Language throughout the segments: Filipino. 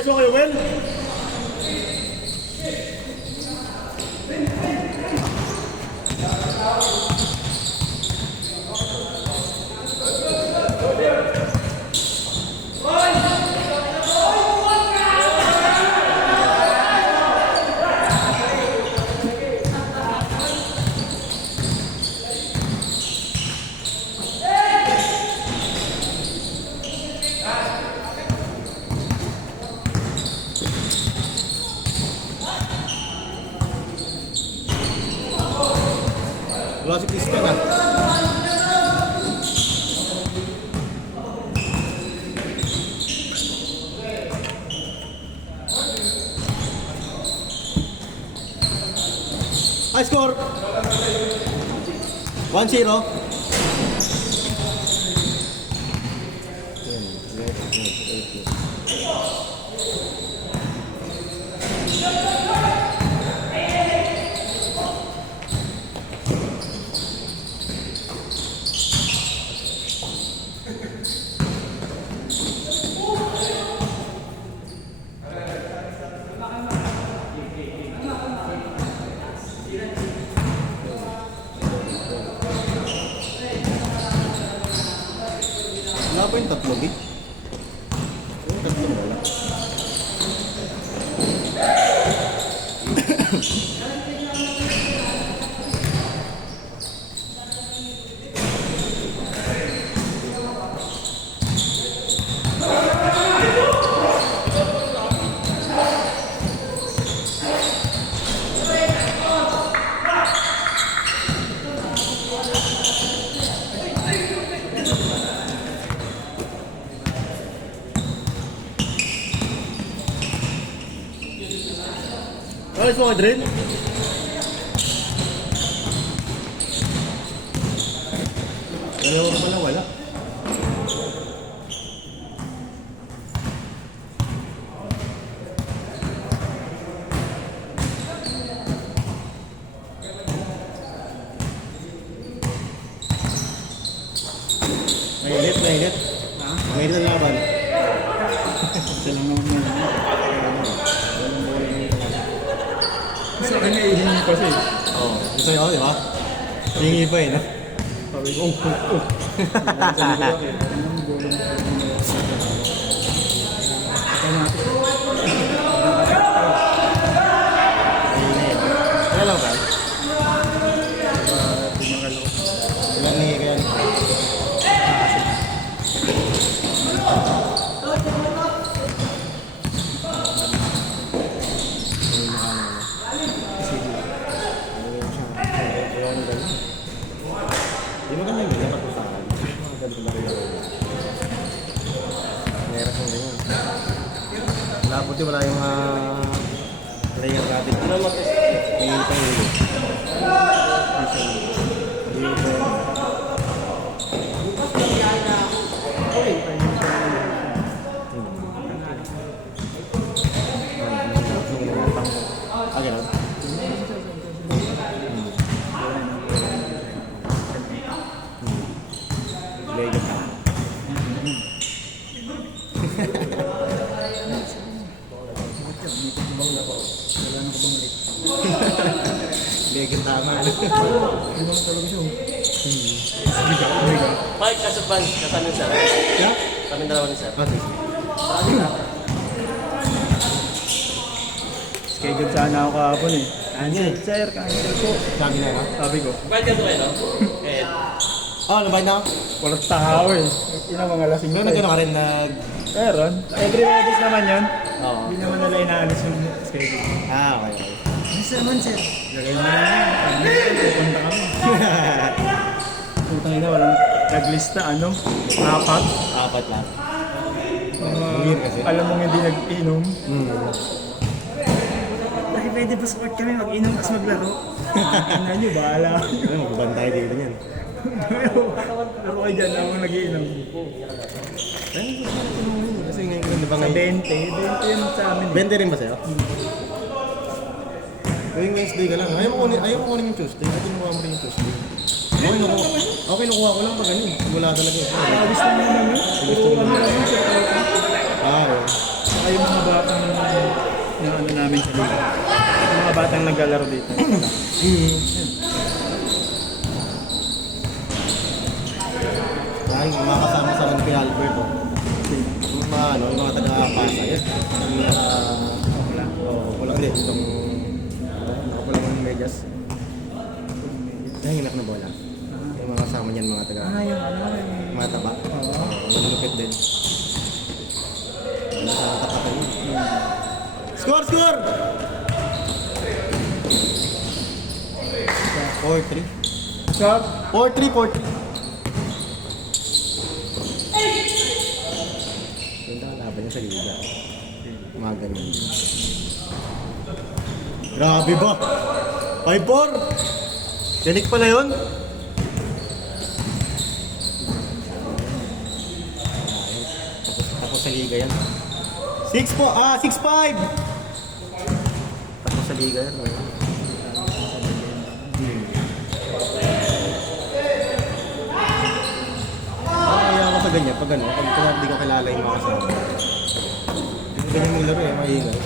Nice one kayo, Will. Wala si Cristian ah. High score 1-0. Wala ba yung tatlo, Vic? Yung tatlo wala. Ayos mo, Adrian? Dalawa ka pala, wala. Mainit, mainit. Ha? Mainit ang laban. Isa lang naman yun. Sa kanya ihingi kasi. Oo. Gusto niyo, di ba? Hingi pa eh, no? Sabi ko, oh. Hello, ba? Ilan ni kaya? Di ba kanya ganyan pag-usapan? Ganito na rin ako. Meron kong ganyan. Wala po di wala yung player natin. Ano mag-escape? May yung pangulo. Ah, gano'n? Lego pa. Lego tama. Ibang talaga siya. Mike, kasupan, katanong sir. Yeah? Kami dalawa ni sir. Okay. Schedule sana ako kahapon eh. Cancel. Sir, cancel po. Sabi na ba? Sabi ko, Bayad ka doon, no? Eh, Oh, nabayad na ako. walang tao eh. Ina mga lasing Pero pa eh. nagkano ka rin nag... Meron. Every Wednesdays naman yun. Oo. Hindi naman nila inaalis yung schedule. Ah, okay, okay. Gusto naman sir. Lagay mo na yan. Pupunta kami. Putang ina, walang naglista ano? Apat. Apat lang. Mga, Weird kasi. alam mong hindi nag-inom. Dahil pwede ba sport kami mag-inom tapos maglaro? Ano nyo, bahala. Ano, magbabantay dito niyan. Pero kayo dyan, ako nag-iinom. Ay, kasi ngayon ko na ba Sa ngayon? 20 yun sa amin. 20 rin ba sa'yo? Ngayong Wednesday ka lang. Ayaw mo kunin yung Tuesday. Kasi nakuha mo rin yung Tuesday. Okay, nakuha ko lang pag ganun. Wala talaga. Gusto mo naman yun? Puro kami naman sir. Ah, okay. Ay, yung mga batang na ano namin sa dito. Yung mga batang naglalaro dito. Ay, yung mga kasama sa rin kay Albert, oh. Yung mga, ano, yung mga taga-Pasay. Yung mga, wala din. Itong, nakapulang ng medyas. Ay, hinak na bola. Yung mga kasama niyan, mga taga, Yung ano, yung... mga taba. Oo. Malulupit din. Wala sa tapatan yun. Score! Score! 4-3. Shot! 4-3. Ganda ang laban niya sa liga. Mga ganyan. Grabe ba? 5-4! Yanik pala yun? Tapos sa liga yan. 6-5! Tapos sa liga yan. Kaya ako sa ganyan, pag ano, pag hindi ko kilala yung mga kasama. Ganyan yung laro eh, maingay.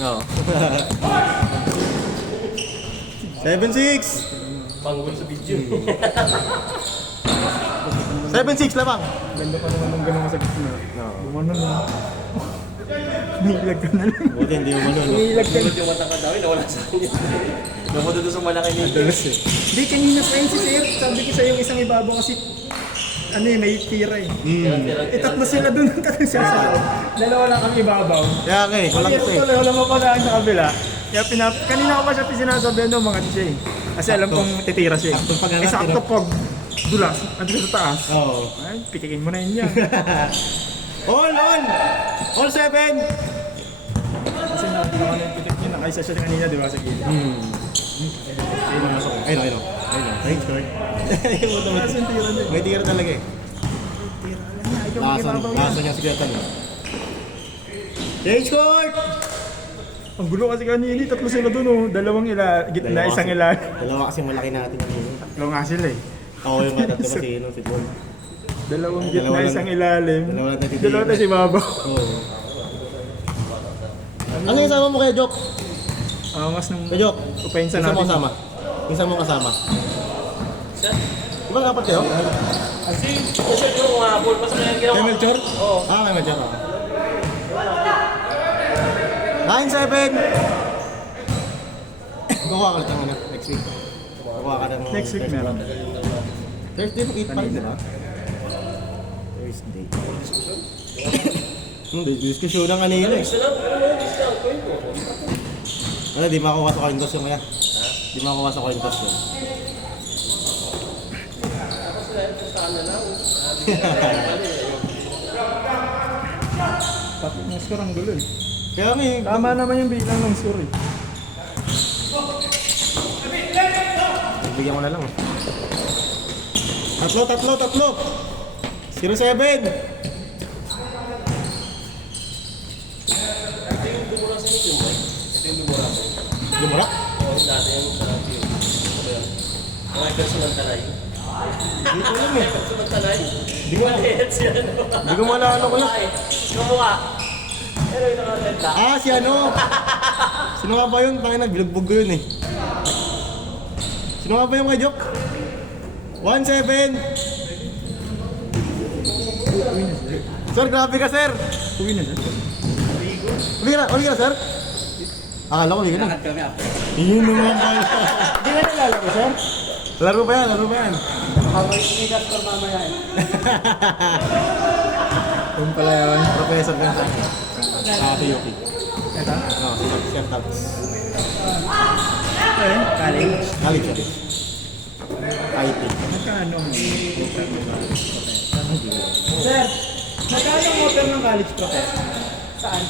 Oo. 7-6! Panggol sa video. 7-6 lamang! Ganda pa naman ng gano'n sa gitna. Oo. Gumano na. Nilag ka na lang. Buti hindi mo ano, no? Nilag ka na. Yung mata ka daw, nawala sa kanya. Napunta doon sa malaki nito. Dalas eh. Hindi, kanina pa yun si Sir. Sabi ko sa yung isang ibabaw kasi ano eh, may tira eh. Tatlo sila doon ang tatlo sila sa loob. Dalawa lang ang ibabaw. Kaya nga eh, walang Kasi isa eh. tuloy, wala mo pala sa kabila. Kaya kanina ko pa siya sinasabihan ng mga siya eh. Kasi alam Sakto. kong titira siya eh. Sakto pag Eh sakto tira. pag dulas, nandito sa taas. Oo. Ay, pitikin mo na yun yan. All! All 7! Kasi nakita ko na yung pitik niya, nakaisa siya kanina, di ba, sa gilid. Ayun ang nasa ko. Ayun. Thanks, Lord. Ayun mo naman. Kasi yung tira din. May tira talaga eh. Tira lang niya. Ikaw ang ibabaw yan. Laso niya si Kretan. Change court! Ang gulo kasi kanina, tatlo sila doon oh. Dalawang gitna, isang Dalawa kasi malaki natin ang yun. Tatlo nga sila eh. Oo, yung mga tatlo kasi yun, si Paul. Dalawang Dalawa gitna, lang- isang ilalim. dalawa lang tayo Dalawa tayo si Babaw. Oo. Ano yung kasama mo kaya, Jok? Mas nung Kaya, Jok? upensa Isa mo natin. kasama? Isa mo kasama? Di ba dapat kayo? Kasi yung mga ball, mas may ginawa. Kay Melchor? Oo. Ah, kay Melchor. 9-7! Kukuha ka lang ano, next week. Kukuha ka ng... Next week meron. Thursday mo 8 pa rin, di ba? Thursday. Hindi, diskusyon ng kanina eh. Gusto lang, discount ko yun. Ano, di makuha sa coin toss yung kaya? Di makuha sa coin toss yun. Tapos na yun, sa na lang. Pati ng score ang gulo eh. Kaya may... Tama naman yung bilang ng score eh. Bigyan ko na lang. Tatlo! 0-7! Lumura? Oo, dati yung sa review. Ano yun? Mga person ng tanay. Hindi ko alam eh. Person ng tanay? Di ko alam. Maliit siya. Hindi ko malala ko lang. Yung mukha. Pero yung nakatenta. Ah, si ano? Sino nga ba yun? Tangina, bilugbog ko yun eh. Sino nga ba yung kay Jok? 1-7! Sir, grabe ka, sir! Uwi na siya. Uli ka na, sir? Akala ko, uli ka na. Yun naman pala. Hindi na naglalaro siya? Laro ba yan? Kung pala yun. Professor ka sa akin. Sa Yuki. Ito? No, si Chef Tabs. Ayun, kaling. College siya. IT. Magkano ang motor ng college Sir, magkano ang motor ng college protest? Saan?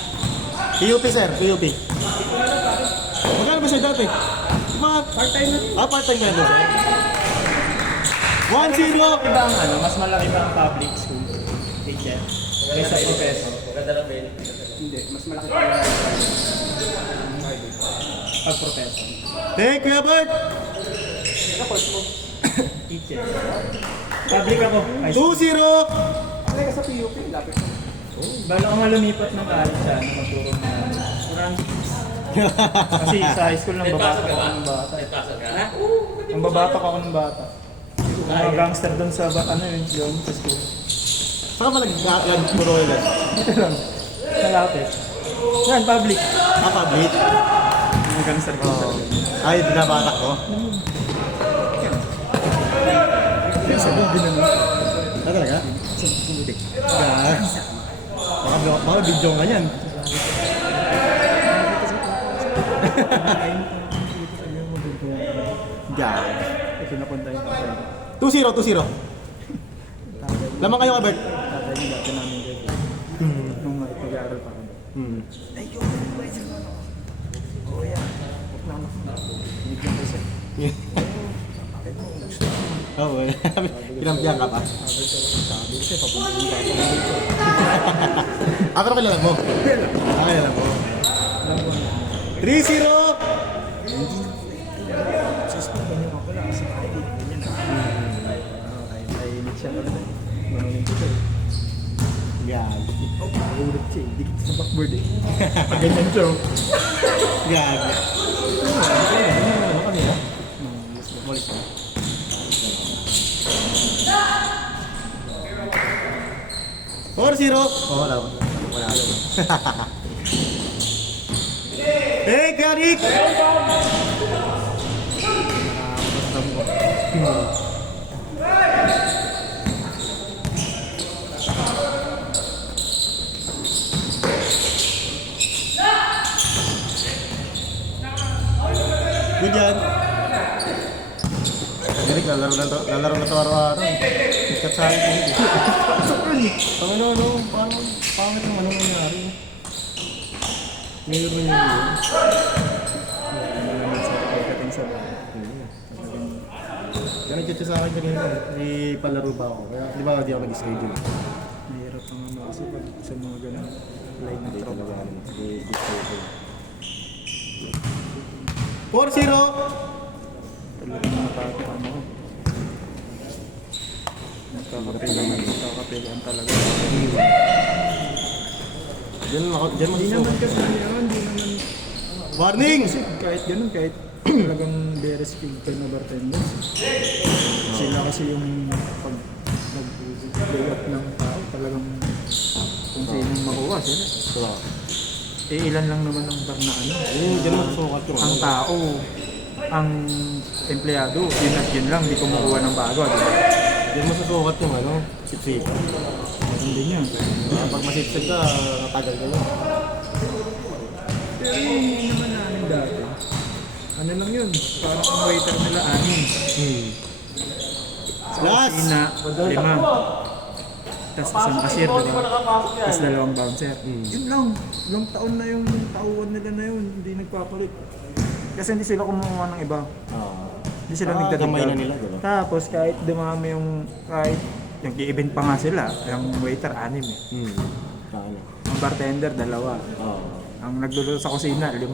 PUP, sir. PUP. Magkano ba siya dati? Mga... Part-time na. part-time na doon, sir. 1-0! Iba ang ano, mas malaki ba ang public school teacher kaysa professor? Maganda lang ba yun? Hindi, mas malaki pa yung pag professor. Hey, Kuya Bert! Teacher. Public ako. High school. 2-0! Hindi ka sa PUP, lapit mo. Bala ko nga lumipat ng college siya, magturo na kasi sa high school nang babata ako ng bata. May pasok ka, ha? Nang babata ako ng bata. Mga gangster doon sa ano yun, yun sa school. Saan ka ba nag-land puro ilan? Ito lang, malapit. Yan, public. Public? Mga gangster doon sa Ay, binabatak ko. sa building naman. Ah, talaga? Baka video nga yan. Gag. Ito napunta yung tatay. 2-0. Lamang kayo, Albert. Tatay niya dati namin dito. Nung pag-aaral pa kami. Oo, pinampiyan ka pa. Ako na kilala mo. Kilala mo. 3-0! Tahimik siya pala. Manulong ko siya. Gag. Mahulog siya eh. Dikit sa backboard eh. Pag ganyan siya. Gag. Ano kanina? Balik ka. Or 0. Oh, wala. Wala. Hey, Karik! Good yan. Karik, lalaro na to araw-araw. Iskat sa akin. Ano, parang pangit yung ano nangyari. Mayroon yun. Pagdating sa bahay. Kaya nag-chat sa akin kanina, may palaro ba ako? Kaya di ba di ako nag-schedule? Mahirap ang ano kasi pag sa mga ganun. Line na Hindi tropa. talaga ano, schedule. 4-0! Talagang nakakapano ko. Nagkakapilan talaga. Diyan Hindi naman masusukat. kasi yun, hindi naman. Warning! Kasi kahit ganun, kahit talagang very skilled kayo na bartender. Sila kasi yung pag nag-play up ng tao, talagang kung sinong makuha sila. Diba? Eh ilan lang naman ang bar na ano. Diyan masusukat yung Ang tao, ang empleyado, yun at yun lang, hindi kumukuha ng bago. Diba? Diyan masusukat yung ano, sip-sip. Hindi niya. Pag masipsip ka, natagal ka lang. Pero yun naman namin dati. Ano lang yun, parang ang waiter nila anin. Last! Ina, 5. Tapos isang cashier, diba? Tapos 2 bouncer. Yun lang, ilang taon na yung tauhan nila na yun, hindi nagpapalit. Kasi hindi sila kumuha ng iba. Hindi sila Gamay na nagdadagdag. nila, diba? Tapos kahit dumami yung, kahit yung i-event pa nga sila, yung waiter 6 eh. Ano? Ang bartender 2. Ang nagluluto sa kusina 5.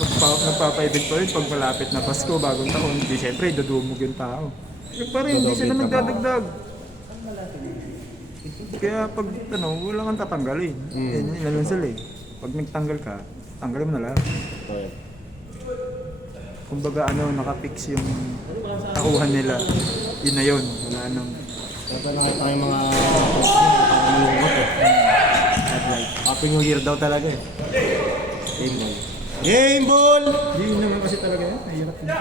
Nagpapa-event pa rin pag malapit na Pasko, bagong taon. Hindi siyempre, dudumog yung tao. Yung pa rin, hindi sila nagdadagdag. Kaya pag ano, wala kang tatanggalin. Ilan sila eh. Pag nagtanggal ka, tanggalin mo na lang. Okay. Kumbaga ano, nakapix yung tauhan nila. Yun na yun. Wala nang... Kaya nakita ko yung mga malungot eh. Happy New Year daw talaga eh. Game ball! Game ball! Hindi yun naman kasi talaga yun. Mahirap yun.